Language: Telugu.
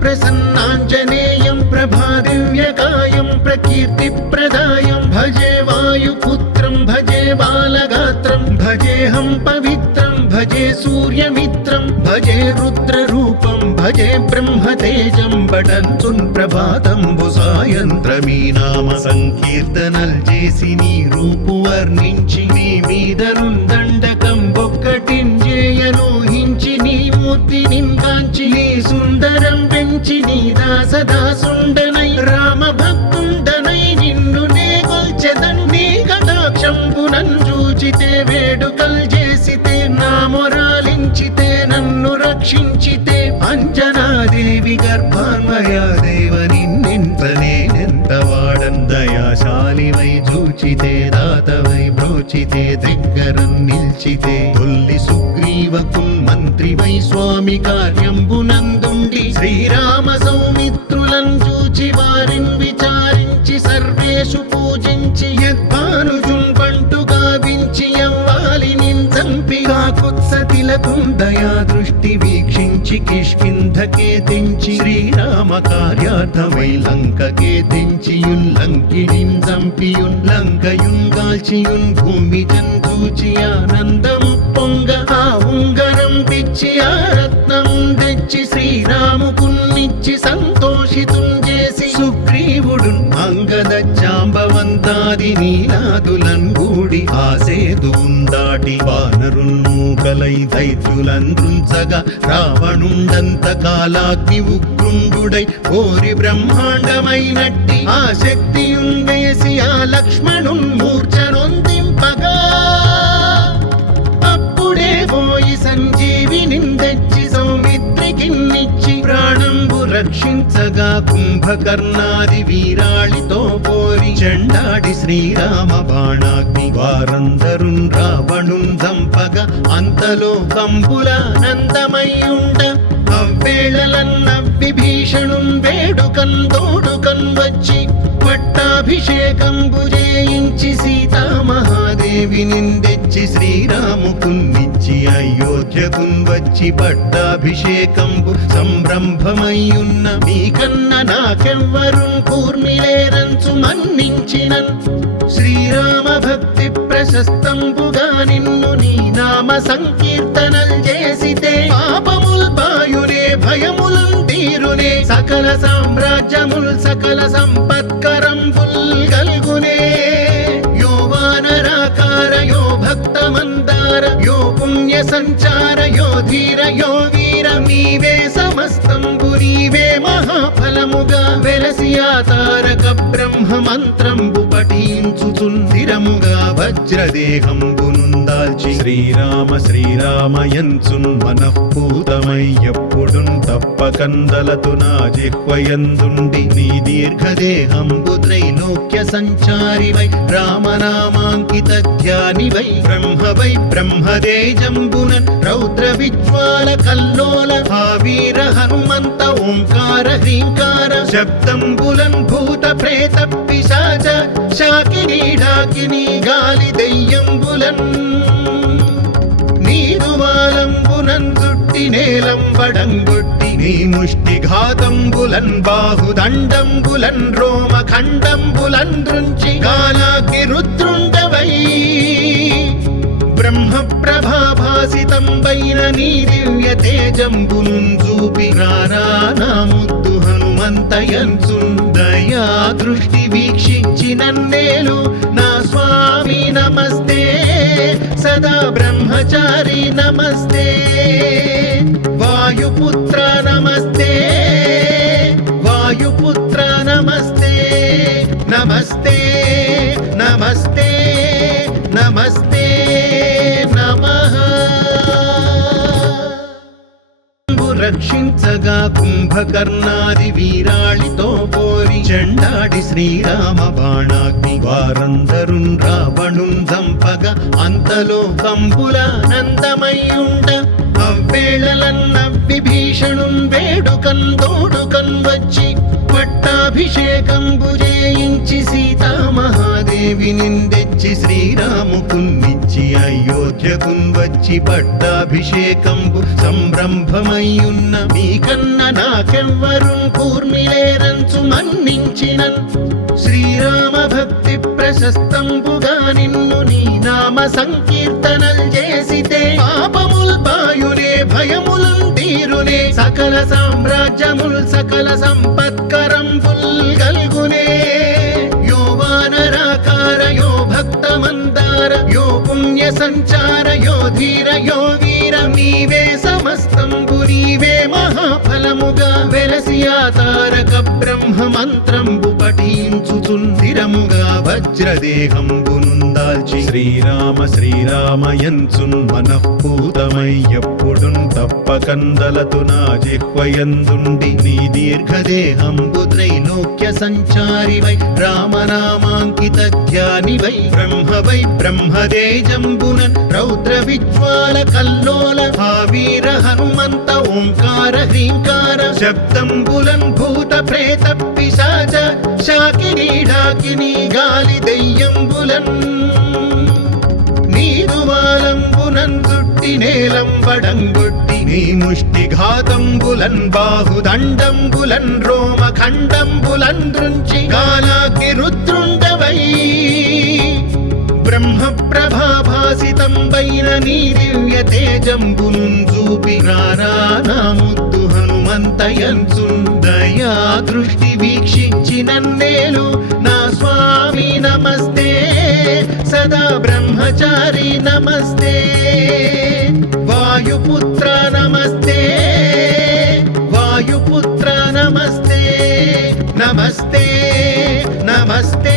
प्रसन्नाञ्जनेयं प्रभादिव्यकायं प्रकीर्तिप्रदायं भजे वायुपुत्रं भजे बालगात्रं भजेऽहं पवित्रं भजे सूर्यमित्रं भजे रुद्ररूपं भजे ब्रह्मतेजं बडन्तुन् ప్రభాతంబు సాయంత్రమీ నామ సంకీర్తనల్ చేసి నీ రూపు వర్ణించి నీ మీదనుందండకం ఒక్కటింజేయనూహించి నీ మూర్తి నింకాంచి నీ సుందరం పెంచి నీ దాసదాసుండనై రామ భక్తుండనై నిన్ను నే కొల్చెదన్ నీ కటాక్షంబునన్ చూచితే వేడుకల్ చేసితే నా మొరాలించితే నన్ను రక్షించితే అంజనాదేవి గర్భాన్వయా దేవ నిన్నెంత వాడన్ దయాశాలివై చూచితే దాతవై బ్రోచితే దగ్గరం నిల్చితే తొల్లి సుగ్రీవకున్ మంత్రివై స్వామి కార్యంబునందుండి శ్రీరామ సౌమిత్రులను చూచి వారిని విచారించి సర్వేషు పూజించి యద్భానుజున్ పంటు గావించి యవ్వాలిని చంపి కాకుత్సతిలకుం దయా దృష్టి వీక్షించి కిష్కింధకే తెంచి శ్రీరామ కార్యార్థమై లంకకే తెంచియున్ లంకిణిన్ చంపియున్ లంకయున్ కాల్చియున్ భూమి జంతూచి ఆనందం పొంగ ఆ ఉంగరం పిచ్చి ఆ రత్నం తెచ్చి శ్రీరాముకున్నిచ్చి సంతోషితున్ చేసి సుగ్రీవుడు అంగద జాంబవంతాది నీలాదులన్ గూడి ఆసేతువున్ దాటి వానరుల్ మూకలై దైత్యులందృంచగా రావణుండంత కాలాగ్ని ఉగ్రుండుడై కోరి బ్రహ్మాండమైనట్టి ఆ శక్తియున్ వేసి ఆ లక్ష్మణున్ మూర్ఛనొందింపగా అప్పుడే పోయి సంజీవిని తెచ్చి సౌమిత్రికిన్నిచ్చి ప్రాణంబు రక్షించగా కుంభకర్ణాది వీరాళితో పోరి చెండాడి శ్రీరామ బాణాగ్ని వారందరున్ రావణున్ చంపగా అంతలో కంపులానందమయ్యుండ అవ్వేళలన్నవ్విభీషణున్ వేడుకన్ తోడుకన్ వచ్చి పట్టాభిషేకంబు చేయించి సీతామహాదేవి నిందెచ్చి శ్రీరాముకున్నిచ్చి అయోధ్యకున్ వచ్చి పట్టాభిషేకంబు సంరంభమయ్యున్న మీకన్న నాకెవ్వరున్ కూర్మిలేరంచు మన్నించినన్ శ్రీరామ భక్తి ప్రశస్తంబుగా నిన్ను నీ నామ సంకీర్తనల్ చేసితే పాపముల్ బాయునే భయములున్ తీరునే సకల సామ్రాజ్యముల్ సకల సంపత్కరంబుల్ గల్గునే యో వానరాకార యో భక్త మందార యో పుణ్య సంచార యో ధీర యో వీర నీవే సమస్తంబు నీవే మహాఫలముగా వెలసి ఆ తారక బ్రహ్మ మంత్రంబు పఠించుచుందిరముగా వజ్రదేహంబునుందాల్చి శ్రీరామ శ్రీరామయంచున్ మనఃపూతమై ఎప్పుడున్ తప్పకందలతు నా జిహ్వయందుండి నీ దీర్ఘదేహంబు త్రైలోక్య సంచారివై రామనామాంకిత ధ్యానివై బ్రహ్మవై బ్రహ్మదేజంబునన్ రౌద్ర విజ్వాల కల్లోల భావీర హనుమంత ఓంకార హ్రీంకార శబ్దంబులన్ భూత ప్రేత పిశాచ శాకినీ ఢాకినీ గాలి దెయ్యంబులన్ నీదువాలంబునన్ చుట్టి నేలంబడంగొట్టి నీ ముష్టిఘాతంబులన్ బాహుదండంబులన్ రోమఖండంబులన్ దృంచి కాలాగ్ని రుద్రుండవై బ్రహ్మ ప్రభాభాసితంబైన నీ దివ్య తేజంబునున్ చూపి రానా ముద్దు హనుమంతయంచున్ దయా దృష్టి వీక్షించి నన్నేలు నా స్వామి నమస్తే సదా బ్రహ్మచారి నమస్తే వాయుపుత్ర నమస్తే వాయుపుత్ర నమస్తే నమస్తే నమస్తే నమస్తే నమః రక్షించగా కుంభకర్ణాది వీరాళితో పోరి చెండాడి శ్రీరామ బాణాగ్ని వారందరున్ రావణున్ చంపగా అంతలో కంపులానందమయ్యుండ అవ్వేళలన్నవ్విభీషణున్ వేడుకన్ తోడుకన్ వచ్చి పట్టాభిషేకంబు చేయించి సీతామహాదేవి నిందెచ్చి శ్రీరాముకున్నిచ్చి విడిచి అయోధ్యకు వచ్చి పట్టాభిషేకంబు సంరంభమయ్యున్న మీకన్న నాకెవ్వరు కూర్మిలేరంచు మన్నించినన్ శ్రీరామ భక్తి ప్రశస్తంబుగా నిన్ను నీ నామ సంకీర్తనల్ చేసితే పాపముల్ బాయునే భయములున్ తీరునే సకల సామ్రాజ్యముల్ సకల సంపత్కరంబుల్ గల్గునే యో వానరాకార యో భక్త మందార యో పుణ్య సంచార యో ధీర యో వీర నీవే సమస్తంబు నీవే మహాఫలముగా వెలసి ఆ తారక బ్రహ్మ మంత్రంబు పఠించుచుందిరముగా వజ్రదేహంబునుందాల్చి శ్రీరామ శ్రీరామయంచున్ మనఃపూతమై ఎప్పుడున్ తప్పకందలతు నా జిహ్వయందుండి నీ దీర్ఘదేహంబు త్రైలోక్య సంచారివై రామనామాంకిత ధ్యానివై బ్రహ్మదేజంబునన్ రౌద్ర విజ్వాల కల్లోల వీర హనుమంత ఓంకార హ్రీంకార శబ్దంబులన్ భూత ప్రేత పిశాచ శాకిని ఢాకిని గాలి దెయ్యంబులన్ నీరువాలంబునన్ చుట్టి నేలంబడంగొట్టి నీ ముష్టి ఘాతంబులన్ బాహుదండంబులన్ రోమ ఖండంబులన్ దృంచి గాలాకి రుద్రుండవై బ్రహ్మ ప్రభాభాసితంబైన నీ దివ్య తేజంబునున్ చూపి రానా ముద్దు హనుమంతయంచున్ దయా దృష్టి వీక్షించి నన్నేలు నా స్వామి నమస్తే సదా బ్రహ్మచారి నమస్తే వాయుపుత్ర నమస్తే వాయుపుత్ర నమస్తే నమస్తే నమస్తే